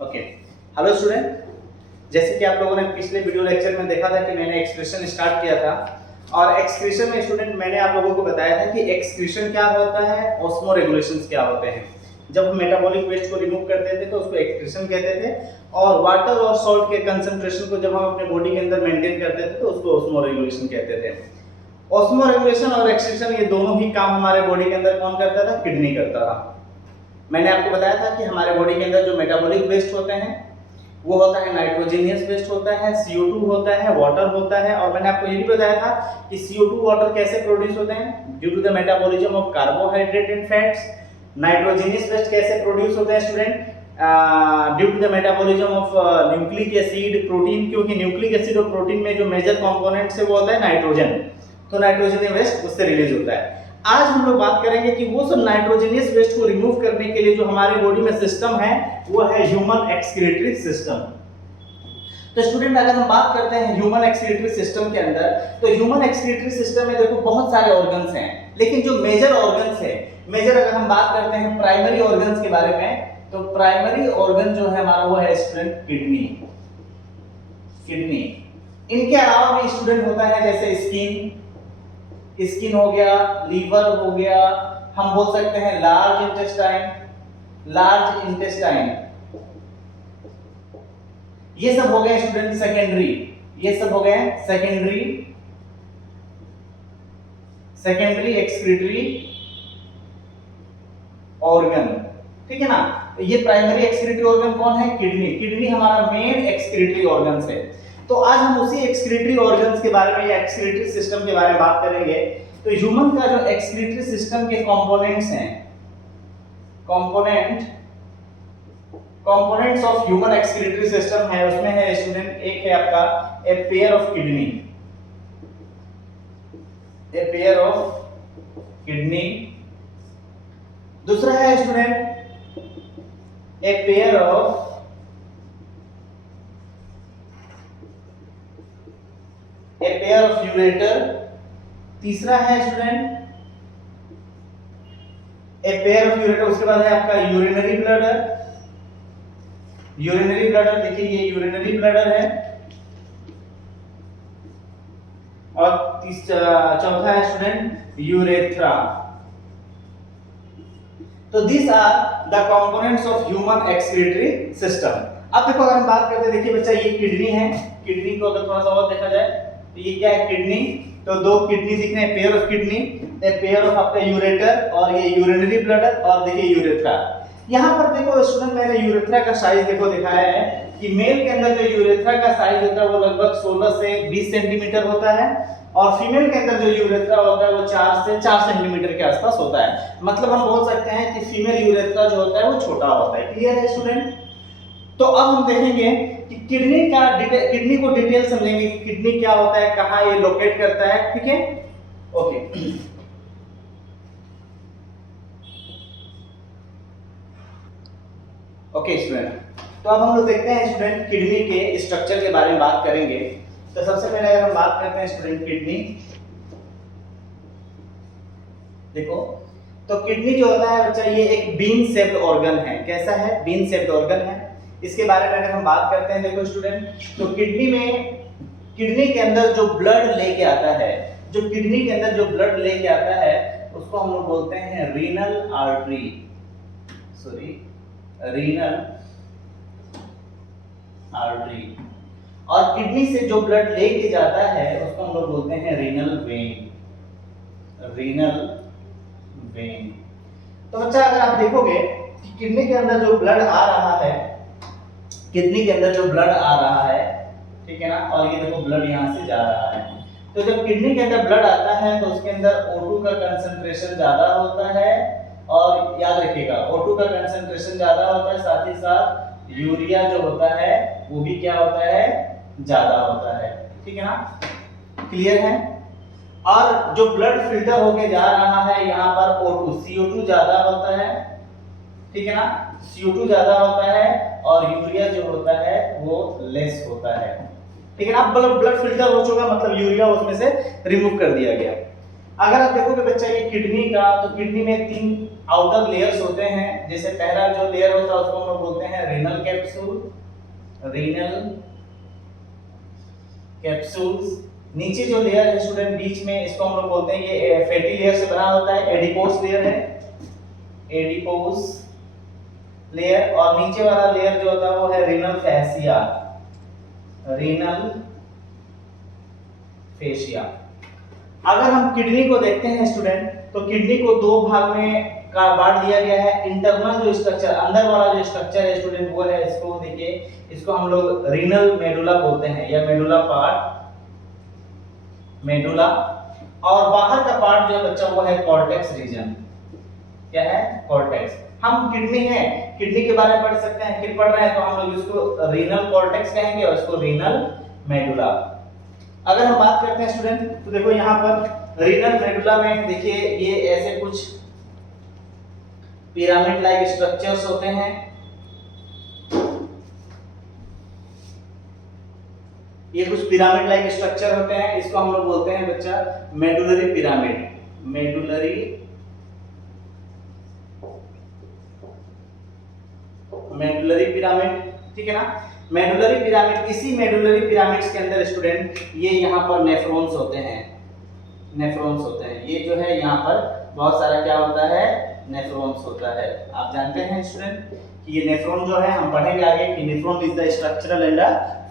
Okay, hello student. जैसे कि आप लोगों ने पिछले वीडियो लेक्चर में देखा था कि मैंने एक्सक्रीशन स्टार्ट किया था और एक्सक्रीशन में स्टूडेंट मैंने आप लोगों को बताया था कि एक्सक्रीशन क्या होता है, ऑस्मो रेगुलेशंस क्या होते हैं। जब हम मेटाबॉलिक वेस्ट को रिमूव करते थे तो उसको एक्सक्रीशन कहते थे और वाटर और सॉल्ट के कंसंट्रेशन को जब हम अपने बॉडी के अंदर मेंटेन करते थे तो उसको ऑस्मो रेगुलेशन कहते थे। ऑस्मो रेगुलेशन और एक्सक्रीशन ये दोनों ही काम हमारे बॉडी के अंदर कौन करता था? किडनी करता था। मैंने आपको बताया था कि हमारे बॉडी के अंदर जो मेटाबॉलिक वेस्ट होते हैं वो होता है नाइट्रोजनियस वेस्ट होता है, CO2 होता है, वाटर होता है। और मैंने आपको ये भी बताया था कि CO2 वाटर कैसे प्रोड्यूस होते हैं? Due to the metabolism of carbohydrate and fats. Nitrogenous waste कैसे प्रोड्यूस होते हैं student? Due to the metabolism of nucleic acid, protein, क्योंकि न्यूक्लिक एसिड और प्रोटीन में जो मेजर कंपोनेंट्स है वो होता है नाइट्रोजन, तो नाइट्रोजन वेस्ट उससे रिलीज होता है। आज हम लोग बात करेंगे कि वो सब नाइट्रोजनियस वेस्ट को रिमूव करने के लिए जो हमारे बॉडी में सिस्टम है वो है ह्यूमन एक्सक्रीटरी सिस्टम। तो स्टूडेंट अगर हम बात करते हैं ह्यूमन एक्सक्रीटरी सिस्टम के अंदर, तो ह्यूमन एक्सक्रीटरी सिस्टम में देखो बहुत सारे ऑर्गन्स हैं, लेकिन जो मेजर ऑर्गन्स है, मेजर अगर हम बात करते हैं प्राइमरी ऑर्गन्स के बारे में, तो प्राइमरी ऑर्गन जो है हमारा वो है स्टूडेंट किडनी। किडनी, इनके अलावा भी स्टूडेंट होता है जैसे स्किन हो गया, लीवर हो गया, हम बोल सकते हैं लार्ज इंटेस्टाइन, ये सब हो गए स्टूडेंट सेकेंडरी। ये सब हो गए सेकेंडरी एक्सक्रीटरी ऑर्गन, ठीक है ना। ये प्राइमरी एक्सक्रीटरी ऑर्गन कौन है? किडनी हमारा मेन एक्सक्रीटरी ऑर्गन है। तो आज हम उसी एक्सक्रीटरी ऑर्गन्स के बारे में या एक्सक्रीटरी सिस्टम के बारे में बात करेंगे। तो ह्यूमन का जो एक्सक्रीटरी सिस्टम के कंपोनेंट्स हैं, components of human excretory system है, उसमें है स्टूडेंट, एक है आपका ए पेयर ऑफ किडनी, दूसरा है student a pair of ureter, तीसरा है student a pair of ureter, उसके बाद है आपका यूरिनरी ब्लैडर। देखिए ये यूरिनरी ब्लैडर है और चौथा है स्टूडेंट यूरेथ्रा। तो this are the components of human excretory system. अब देखो अगर हम बात करते हैं, देखिए बच्चा ये किडनी है, किडनी को अगर थोड़ा सा और देखा जाए तो ये क्या है? किडनी। तो दो किडनी दिख रहे हैं, pair of kidney, a pair of आपका यूरेटर और ये यूरिनरी ब्लैडर और देखिए यूरेथ्रा। यहाँ पर देखो स्टूडेंट मैंने यूरेथ्रा का साइज देखो दिखाया है कि मेल के अंदर जो यूरेथ्रा का साइज होता है वो लगभग 16 से 20 सेंटीमीटर होता है और फीमेल के अंदर जो यूरेथ्रा होता है वो 4 से 4 सेंटीमीटर के आसपास होता है। मतलब हम बोल सकते हैं कि फीमेल यूरेथ्रा जो होता है वो छोटा होता है। क्लियर है स्टूडेंट? तो अब हम देखेंगे कि किडनी को डिटेल समझेंगे कि किडनी क्या होता है, कहाँ ये लोकेट करता है, ठीक है? ओके, स्टूडेंट, तो अब हम लोग देखते हैं स्टूडेंट किडनी के स्ट्रक्चर के बारे में बात करेंगे। तो सबसे पहले अगर हम बात करते हैं स्टूडेंट किडनी, देखो तो किडनी जो होता है बच्चा ये एक बीन शेप्ड ऑर्गन है। कैसा है? बीन शेप्ड ऑर्गन है। इसके बारे में अगर हम बात करते हैं, देखो स्टूडेंट, तो किडनी के अंदर जो ब्लड लेके आता है, उसको हम लोग बोलते हैं रीनल आर्टरी। और किडनी से जो ब्लड लेके जाता है उसको हम लोग बोलते हैं रीनल वेन। तो बच्चा अगर आप देखोगे कि किडनी के अंदर जो ब्लड आ रहा है, ठीक है ना, और ये देखो ब्लड यहाँ से जा रहा है। तो जब किडनी के अंदर ब्लड आता है तो उसके अंदर O2 का कंसंट्रेशन ज्यादा होता है और याद रखिएगा O2 का कंसंट्रेशन ज्यादा होता है, साथ ही साथ यूरिया जो होता है वो भी क्या होता है? ज्यादा होता है, ठीक है ना। क्लियर है? और जो ब्लड फिल्टर होके जा रहा है यहाँ पर CO2 ज्यादा होता है, ठीक है ना, CO2 ज्यादा होता है और यूरिया जो होता है वो लेस होता है, ठीक है ना। ब्लड फिल्टर हो चुका मतलब यूरिया उसमें से रिमूव कर दिया गया। अगर आप देखोगे बच्चा ये किडनी का, तो किडनी में आउटर लेयर्स होते हैं, जैसे पहला जो लेयर होता है उसको हम लोग बोलते हैं रीनल कैप्सूल, रीनल कैप्सूल्स। नीचे जो लेयर है स्टूडेंट बीच में, इसको हम लोग बोलते हैं, ये फैटी लेयर से बना होता है, एडिपोस लेयर है, एडिपोस लेयर। और नीचे वाला लेयर जो होता है वो है रीनल फैसिया, रीनल फेशिया। अगर हम किडनी को देखते हैं स्टूडेंट, तो किडनी को दो भाग में बांट दिया गया है। इंटरनल जो स्ट्रक्चर, अंदर वाला जो स्ट्रक्चर है स्टूडेंट, वो है, इसको देखिए, इसको हम लोग रीनल मेडुला बोलते हैं, या मेडुला पार्ट, मेडुला। और बाहर का पार्ट जो बच्चा वो है कॉर्टेक्स रीजन। क्या है? कॉर्टेक्स। हम किडनी है, किडनी के बारे में पढ़ सकते हैं, फिर पढ़ रहे हैं तो हम लोग इसको रीनल कॉर्टेक्स कहेंगे और इसको रीनल मेडुला। अगर हम बात करते हैं स्टूडेंट, तो देखो यहाँ पर रीनल मेडुला में देखिए ये ऐसे कुछ पिरामिड लाइक स्ट्रक्चर्स होते हैं। ये कुछ पिरामिड लाइक स्ट्रक्चर होते हैं, इसको हम लोग बोलते हैं बच्चा मेडुलरी पिरामिड, मेडुलरी पिरामिड। ठीक है ना? मेडुलरी पिरामिड, इसी मेडुलरी पिरामिड्स के अंदर स्टूडेंट ये यहाँ पर नेफ्रॉन्स होते हैं, नेफ्रॉन्स होते हैं। ये जो है यहाँ पर बहुत सारा क्या होता है? नेफ्रॉन्स होता है। आप जानते हैं स्टूडेंट कि ये नेफ्रॉन जो है, हम पढ़ेंगे आगे कि nephron is the structural and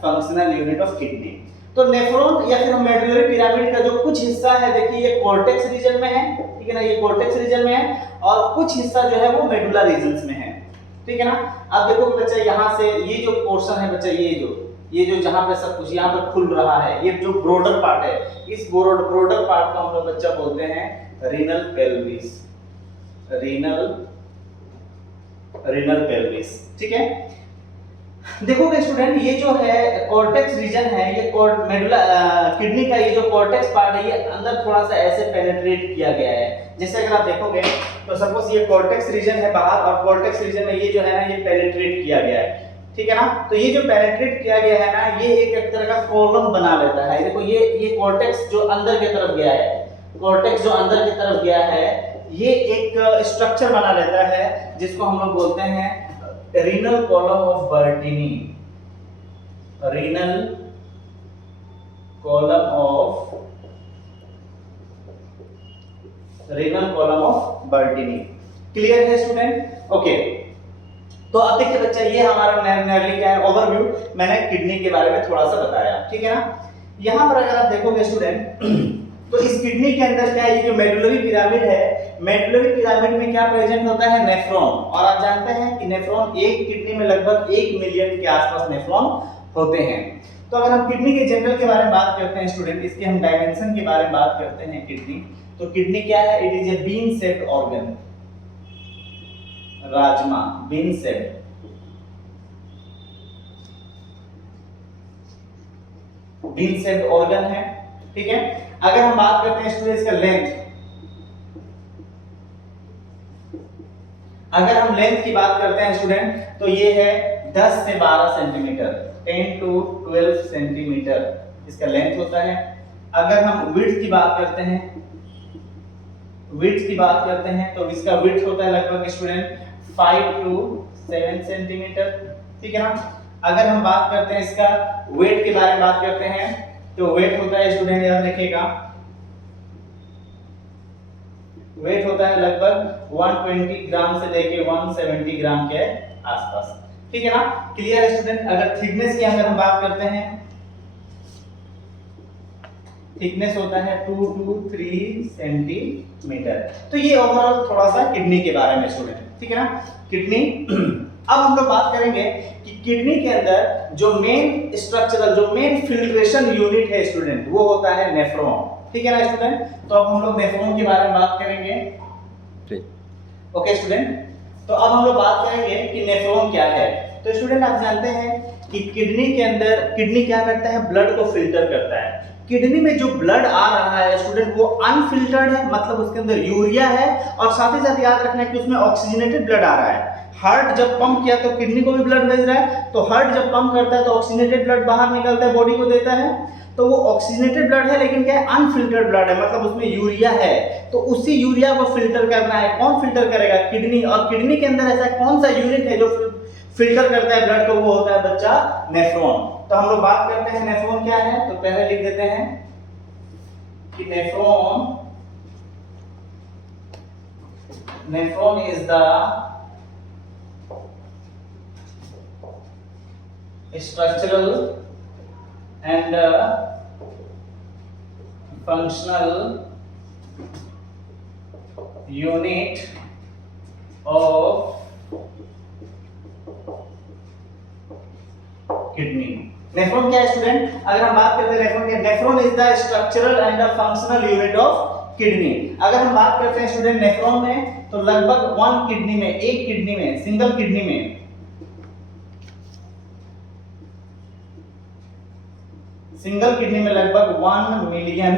functional unit of kidney. तो नेफ्रॉन या फिर हम मेडुलरी पिरामिड का जो कुछ हिस्सा है, देखिए ये कॉर्टेक्स रीजन में है, ठीक है ना, ये कॉर्टेक्स रीजन में है, और कुछ हिस्सा जो है वो मेडुला रीजन्स में है, ठीक है ना। अब देखो बच्चा, यहाँ से ये जो पोर्शन है बच्चा, ये जो जहाँ पे सब कुछ यहाँ पर खुल रहा है, ये जो ब्रोडर पार्ट है, इस ब्रोडर पार्ट को हम लोग बच्चा बोलते हैं रीनल पेल्विस, रीनल पेल्विस। ठीक है, देखोगे स्टूडेंट, ये जो है कॉर्टेक्स रीजन है, ये मेडुला किडनी का ये जो कॉर्टेक्स पार्ट है, ये अंदर थोड़ा सा ऐसे पेनिट्रेट किया गया है। जैसे अगर आप देखोगे तो सपोज ये कॉर्टेक्स रीजन है बाहर, और कॉर्टेक्स रीजन में ये जो है ना, ये पेनिट्रेट किया गया है, ठीक है ना। तो ये जो पेनिट्रेट किया गया है ना, ये एक तरह का कॉलम बना लेता है। देखो ये कॉर्टेक्स जो अंदर की तरफ गया है, कॉर्टेक्स जो अंदर की तरफ गया है, ये एक स्ट्रक्चर बना लेता है जिसको हम लोग बोलते हैं renal column of Bertini, renal column of Bertini. Clear है स्टूडेंट? ओके, तो अब देखिए बच्चा, ये हमारा नैरली क्या है, ओवरव्यू मैंने किडनी के बारे में थोड़ा सा बताया, ठीक है ना। यहाँ पर अगर आप देखोगे स्टूडेंट, तो इस किडनी के अंदर क्या है, ये जो मेडुलरी पिरामिड है, मेडुलरी पिरामिड में क्या प्रेजेंट होता है? नेफ्रॉन। और आप जानते हैं कि नेफ्रॉन, एक किडनी में लगभग 1 मिलियन के आसपास नेफ्रॉन होते हैं। तो अगर हम किडनी के जनरल के बारे में बात करते हैं स्टूडेंट, इसके हम डायमेंशन के बारे में बात करते हैं किडनी, तो किडनी क्या है? It is a bean shaped organ, rajma, bean shaped, bean shaped organ है, ठीक है। अगर हम बात करते हैं स्टूडेंट इसका लेंथ, अगर हम लेंथ की बात करते हैं स्टूडेंट, तो ये है 10 से 12 सेंटीमीटर, 10 to 12 सेंटीमीटर इसका लेंथ होता है। अगर हम विड्थ की बात करते हैं, तो इसका विड्थ होता है लगभग स्टूडेंट 5 to 7 सेंटीमीटर, ठीक है ना। अगर हम बात करते हैं इसका वेट के बारे में बात करते हैं, तो वेट होता है स्टूडेंट, याद रखिएगा, वेट होता है लगभग 120 ग्राम से लेके 170 ग्राम के आसपास, ठीक है ना। क्लियर है स्टूडेंट? अगर थिकनेस की अगर हम बात करते हैं, थिकनेस होता है 2 to 3 सेंटीमीटर। तो ये ओवरऑल थोड़ा सा किडनी के बारे में स्टूडेंट, ठीक है ना, किडनी। अब हम लोग बात करेंगे कि किडनी के अंदर जो मेन स्ट्रक्चरल, जो मेन फिल्ट्रेशन यूनिट है स्टूडेंट, वो होता है नेफ्रॉन, ठीक है ना स्टूडेंट। तो अब हम लोग नेफ्रॉन के बारे में बात करेंगे, ओके स्टूडेंट। तो अब हम लोग बात करेंगे कि नेफ्रॉन क्या है। तो स्टूडेंट आप जानते हैं कि किडनी के अंदर, किडनी क्या करता है? ब्लड को फिल्टर करता है। किडनी में जो ब्लड आ रहा है स्टूडेंट, वो अनफिल्टर्ड है, मतलब उसके अंदर यूरिया है, और साथ ही साथ याद रखना है कि उसमें ऑक्सीजनेटेड ब्लड आ रहा है। हार्ट जब पंप किया तो किडनी को भी ब्लड भेज रहा है, तो हार्ट जब पंप करता है तो ऑक्सीजनेटेड ब्लड बाहर निकलता है, बॉडी को देता है। तो वो ऑक्सीजनेटेड ब्लड है लेकिन क्या है, अनफिल्टर्ड ब्लड है, मतलब उसमें यूरिया है। तो उसी यूरिया को फिल्टर करना है, कौन फिल्टर करेगा, किडनी। और किडनी के अंदर ऐसा कौन सा यूनिट है जो फिल्टर करता है ब्लड को, वो होता है बच्चा नेफ्रॉन। तो हम लोग बात करते हैं नेफ्रॉन क्या है, तो पहले लिख देते हैं कि nephron is the structural and functional unit of kidney. Nephron क्या है स्टूडेंट, अगर हम बात करते हैं नेफ्रॉन के, nephron is the structural and the functional unit of kidney. अगर हम बात करते हैं स्टूडेंट नेफ्रॉन में, तो लगभग वन किडनी में, एक किडनी में, सिंगल किडनी में लगभग 1 मिलियन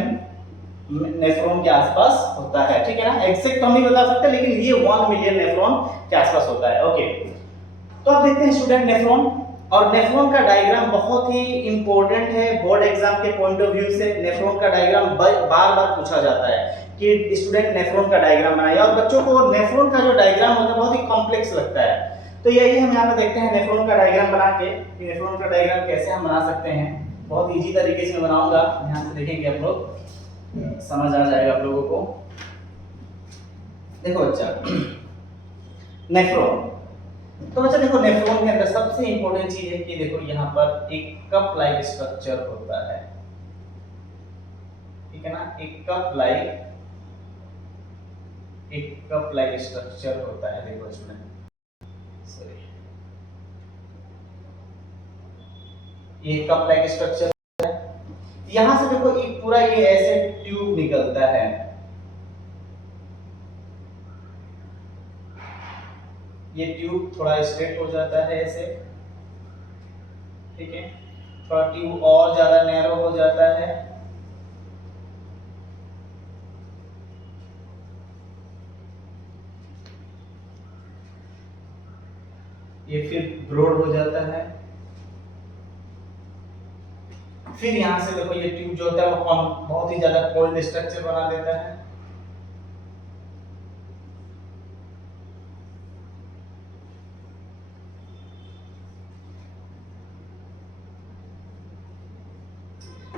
नेफ्रॉन के आसपास होता है, ठीक है ना। एग्जैक्ट हम नहीं बता सकते लेकिन ये 1 मिलियन नेफ्रॉन के आसपास होता है। ओके, तो अब देखते हैं स्टूडेंट नेफ्रॉन। और नेफ्रॉन का डायग्राम बहुत ही इंपॉर्टेंट है बोर्ड एग्जाम के पॉइंट ऑफ व्यू से। नेफ्रॉन का डायग्राम बार बार पूछा जाता है कि स्टूडेंट नेफ्रॉन का डायग्राम बनाइए, और बच्चों को नेफ्रॉन का जो डायग्राम होता है बहुत ही कॉम्प्लेक्स लगता है। तो यही हम यहाँ पे देखते हैं नेफ्रॉन का डायग्राम बना के, कि नेफ्रॉन का डायग्राम कैसे हम बना सकते हैं। बहुत इजी तरीके से मैं बनाऊंगा, ध्यान से देखेंगे आप लोग, समझ आ जाएगा आप लोगों को। देखो बच्चा, नेफ्रॉन, तो बच्चा देखो नेफ्रॉन के अंदर सबसे इंपॉर्टेंट चीज है कि देखो यहाँ पर एक कप लाइक स्ट्रक्चर होता है, ठीक है ना। एक कप लाइक स्ट्रक्चर होता है। देखो इसमें सॉरी, ये कप लाइक स्ट्रक्चर है। यहां से देखो एक पूरा ये ऐसे ट्यूब निकलता है, ये ट्यूब थोड़ा स्ट्रेट हो जाता है ऐसे, ठीक है। थोड़ा ट्यूब और ज्यादा नैरो हो जाता है, ये फिर ब्रॉड हो जाता है। फिर यहां से देखो ये ट्यूब जो होता है वो बहुत ही ज्यादा कोल्ड स्ट्रक्चर बना देता है।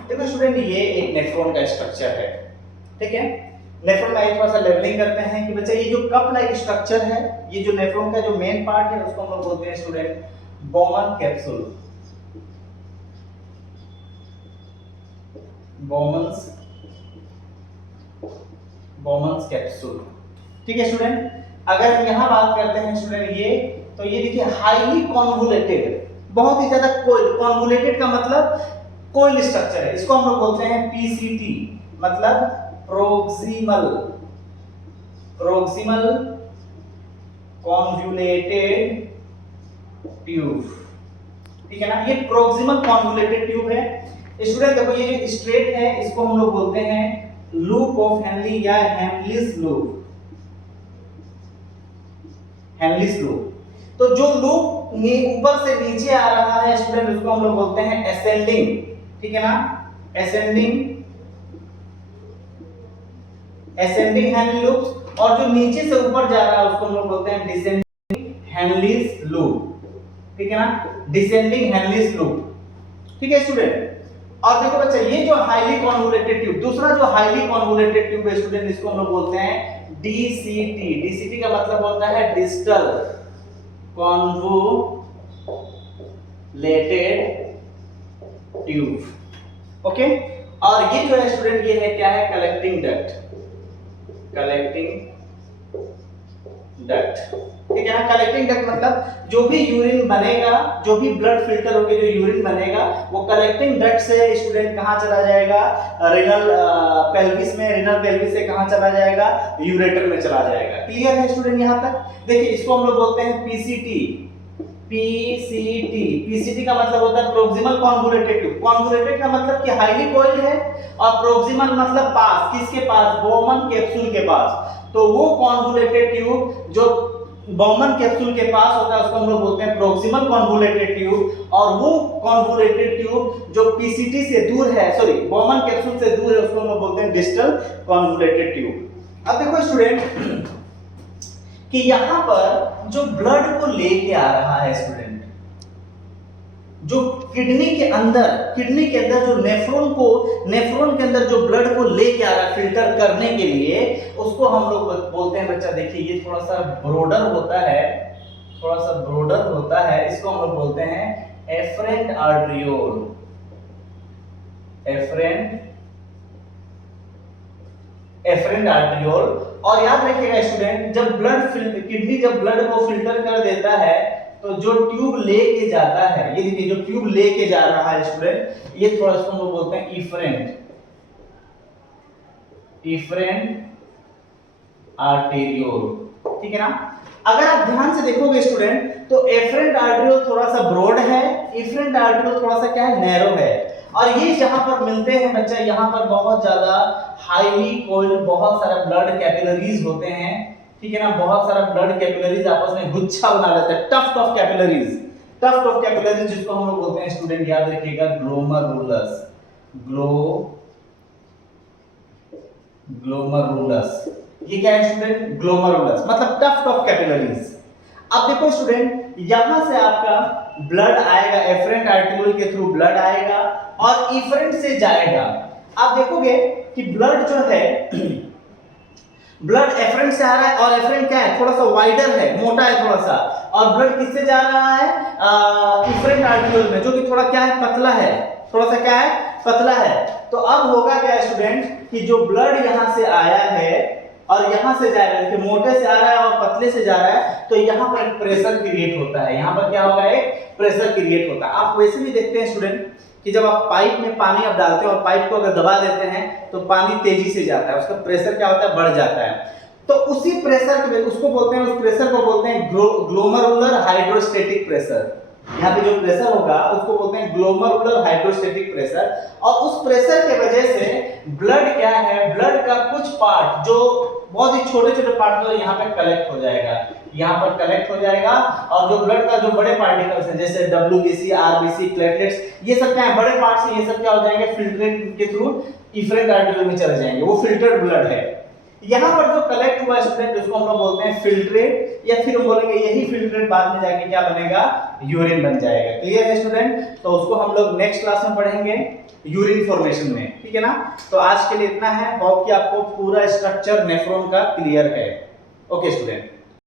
देखो स्टूडेंट, ये एक नेफ्रॉन का स्ट्रक्चर है, ठीक है। नेफ्रॉन का थोड़ा सा लेवलिंग करते हैं कि बच्चा ये जो कप लाइक स्ट्रक्चर है, ये जो नेफ्रॉन का जो मेन पार्ट है उसको हम लोग बोलते हैं student Bowman capsule. Bowman's capsule, ठीक है स्टूडेंट। अगर हम यहाँ बात करते हैं स्टूडेंट ये, तो ये देखिए हाईली कॉन्वोलेटेड, बहुत ही ज्यादा कॉन्वोलेटेड का मतलब कोइल स्ट्रक्चर है। इसको हम लोग बोलते हैं पीसीटी, मतलब प्रोक्सिमल कॉन्वोलेटेड ट्यूब, ठीक है ना। ये प्रोक्सिमल कॉन्वोलेटेड ट्यूब है स्टूडेंट। देखो ये जो स्ट्रेट है इसको हम लोग बोलते हैं लूप ऑफ हेनली या हेनलीज लूप। तो जो लूप ऊपर से नीचे आ रहा है स्टूडेंट उसको हम लोग बोलते हैं असेंडिंग, ठीक है ना। असेंडिंग हेनली लूप, और जो नीचे से ऊपर जा रहा है उसको हम लोग बोलते हैं डिसेंडिंग हेनलीज लूप, ठीक है ना। डिसेंडिंग हेनलीज लूप, ठीक है स्टूडेंट। और देखो बच्चा ये जो हाईली कॉन्वोलेटेड ट्यूब, दूसरा जो हाईली कॉन्वोलेटेड ट्यूब है स्टूडेंट इसको हम लोग बोलते हैं डीसीटी। डीसीटी का मतलब होता है डिस्टल कॉन्वोलेटेड ट्यूब, ओके। और ये जो है स्टूडेंट ये है क्या है, कलेक्टिंग डक्ट, ठीक है ना। कलेक्टिंग डक्ट मतलब जो भी यूरिन बनेगा, जो भी ब्लड फिल्टर होकर जो यूरिन बनेगा वो कलेक्टिंग डक्ट से स्टूडेंट कहां चला जाएगा, रीनल पेल्विस में, रीनल पेल्विस से कहां चला जाएगा, यूरेटर में चला जाएगा। क्लियर है स्टूडेंट यहां तक। देखिए इसको हम लोग बोलते हैं पीसीटी। पीसीटी का मतलब होता है प्रोक्सिमल कॉन्वोलेटेड ट्यूब। कॉन्वोलेटेड का मतलब कि हाईली कॉइल्ड है, और प्रोक्सिमल मतलब पास, किसके पास, बोमन कैप्सूल के पास। तो वो कॉन्वोलेटेड ट्यूब जो बॉमन कैप्सूल के पास होता है उसको हम लोग बोलते हैं प्रोक्सिमल कॉन्वोल्यूटेड ट्यूब, और वो कॉन्वोल्यूटेड ट्यूब जो पीसीटी से दूर है, सॉरी बॉमन कैप्सूल से दूर है, उसको हम लोग बोलते हैं डिस्टल कॉन्वोल्यूटेड ट्यूब। अब देखो स्टूडेंट कि यहां पर जो ब्लड को लेके आ रहा है स्टूडेंट, जो किडनी के अंदर जो नेफ्रॉन के अंदर जो ब्लड को लेके आ रहा है फिल्टर करने के लिए, उसको हम लोग बोलते हैं बच्चा, देखिए ये थोड़ा सा ब्रॉडर होता है, इसको हम लोग बोलते हैं एफरेंट आर्टरियोल। एफरेंट आर्टरियोल। और याद रखिएगा स्टूडेंट, किडनी जब ब्लड को फिल्टर कर देता है तो जो ट्यूब लेके जाता है, ये देखिए जो ट्यूब लेके जा रहा है स्टूडेंट, ये थोड़ा सा हम लोग बोलते हैं इफरेंट आर्टेरियोल, ठीक है ना। अगर आप ध्यान से देखोगे स्टूडेंट तो एफरेंट आर्टेरियोल थोड़ा सा ब्रॉड है, इफरेंट आर्टेरियोल थोड़ा सा क्या है, नैरो है। और ये जहां पर मिलते हैं बच्चा, यहां पर बहुत ज्यादा हाईली कोइल्ड बहुत सारा ब्लड कैपिलरीज होते हैं, ठीक है ना। बहुत सारा ब्लड कैपिलरीज आपस में गुच्छा बना लेते हैं, टफ्ट ऑफ कैपिलरीज जिसको हम लोग बोलते हैं स्टूडेंट, याद रखिएगा ग्लोमरुलस। ये क्या है स्टूडेंट, ग्लोमरुलस मतलब टफ्ट ऑफ कैपिलरीज। अब देखो स्टूडेंट, यहां से आपका ब्लड आएगा, एफरेंट आर्टेरियोल के थ्रू ब्लड आएगा और इफरेंट से जाएगा। आप देखोगे कि ब्लड जो है ब्लड एफरेंट से आ रहा है, और एफरेंट क्या है, थोड़ा सा वाइडर है, मोटा है थोड़ा सा, और ब्लड किससे जा रहा है, इफरेंट आर्टेरियोल में, जो कि थोड़ा क्या है, पतला है, थोड़ा सा क्या है, पतला है। तो अब होगा क्या स्टूडेंट कि जो ब्लड यहां से आया है और यहां से जाएगा, देखिए मोटे से आ रहा है और पतले से जा रहा है, तो यहां पर एक प्रेशर क्रिएट होता है, यहां पर क्या होगा, एक प्रेशर क्रिएट होता है। आप वैसे भी देखते हैं स्टूडेंट कि जब आप पाइप में पानी आप डालते हैं और पाइप को अगर दबा देते हैं तो पानी तेजी से जाता है, उसका प्रेशर क्या होता है, बढ़ जाता है। तो उसी प्रेशर के उसको बोलते हैं, उस प्रेशर को बोलते हैं ग्लोमरुलर हाइड्रोस्टेटिक प्रेशर। यहाँ पे जो प्रेशर होगा उसको बोलते हैं ग्लोमरुलर हाइड्रोस्टेटिक प्रेशर। और उस प्रेशर के वजह से ब्लड क्या है, ब्लड का कुछ पार्ट जो बहुत ही छोटे-छोटे पार्ट में यहाँ पे कलेक्ट हो जाएगा, यहाँ पर कलेक्ट हो जाएगा, और जो ब्लड का जो बड़े पार्टिकल्स हैं जैसे WBC, RBC, प्लेटलेट्स, ये सब क्या है, बड़े पार्ट से ये सब क्या हो जाएंगे, फिल्ट्रेट के थ्रू इफरेंट आर्टेरियोल में चले जाएंगे, वो फिल्टर्ड ब्लड है। यहाँ पर जो कलेक्ट हुआ स्टूडेंट, जिसको हम लोग बोलते हैं फिल्ट्रेट, या फिर हम बोलेंगे यही फिल्ट्रेट बाद में जाके क्या बनेगा, यूरिन बन जाएगा। क्लियर है स्टूडेंट? तो उसको हम लोग नेक्स्ट क्लास में पढ़ेंगे यूरिन फॉर्मेशन में, ठीक है ना। तो आज के लिए इतना है, होप कि आपको पूरा स्ट्रक्चर नेफ्रॉन का क्लियर है। Okay student.